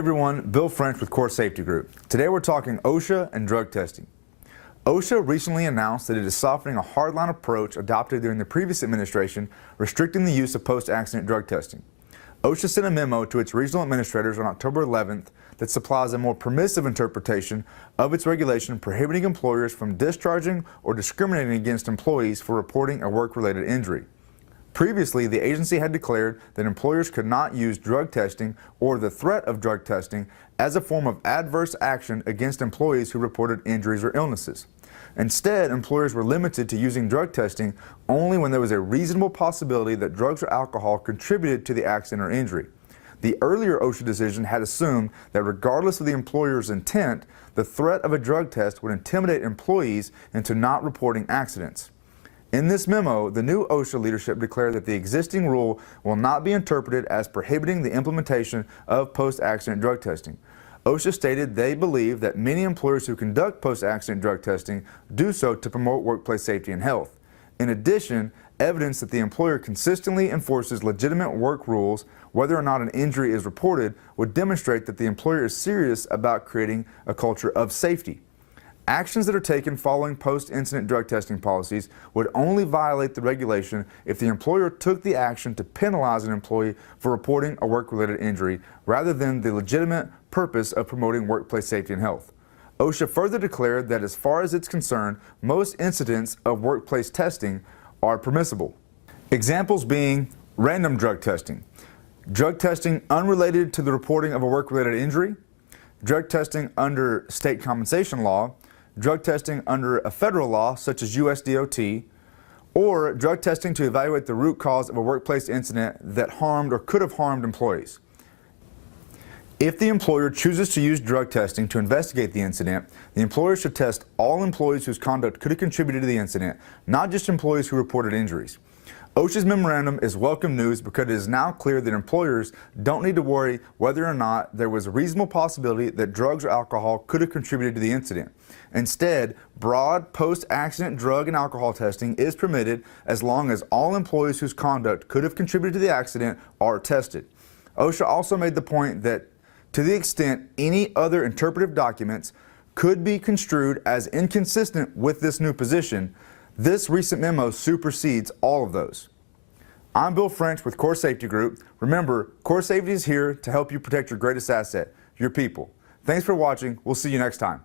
everyone, Bill French with Core Safety Group. Today we're talking OSHA and drug testing. OSHA recently announced that it is softening a hardline approach adopted during the previous administration, restricting the use of post-accident drug testing. OSHA sent a memo to its regional administrators on October 11th that supplies a more permissive interpretation of its regulation prohibiting employers from discharging or discriminating against employees for reporting a work-related injury. Previously, the agency had declared that employers could not use drug testing or the threat of drug testing as a form of adverse action against employees who reported injuries or illnesses. Instead, employers were limited to using drug testing only when there was a reasonable possibility that drugs or alcohol contributed to the accident or injury. The earlier OSHA decision had assumed that regardless of the employer's intent, the threat of a drug test would intimidate employees into not reporting accidents. In this memo, the new OSHA leadership declared that the existing rule will not be interpreted as prohibiting the implementation of post-accident drug testing. OSHA stated they believe that many employers who conduct post-accident drug testing do so to promote workplace safety and health. In addition, evidence that the employer consistently enforces legitimate work rules, whether or not an injury is reported, would demonstrate that the employer is serious about creating a culture of safety. Actions that are taken following post-incident drug testing policies would only violate the regulation if the employer took the action to penalize an employee for reporting a work-related injury rather than the legitimate purpose of promoting workplace safety and health. OSHA further declared that as far as it's concerned, most incidents of workplace testing are permissible. Examples being random drug testing unrelated to the reporting of a work-related injury, drug testing under state compensation law, drug testing under a federal law such as USDOT, or drug testing to evaluate the root cause of a workplace incident that harmed or could have harmed employees. If the employer chooses to use drug testing to investigate the incident, the employer should test all employees whose conduct could have contributed to the incident, not just employees who reported injuries. OSHA's memorandum is welcome news because it is now clear that employers don't need to worry whether or not there was a reasonable possibility that drugs or alcohol could have contributed to the incident. Instead, broad post-accident drug and alcohol testing is permitted as long as all employees whose conduct could have contributed to the accident are tested. OSHA also made the point that to the extent any other interpretive documents could be construed as inconsistent with this new position, this recent memo supersedes all of those. I'm Bill French with Core Safety Group. Remember, Core Safety is here to help you protect your greatest asset, your people. Thanks for watching. We'll see you next time.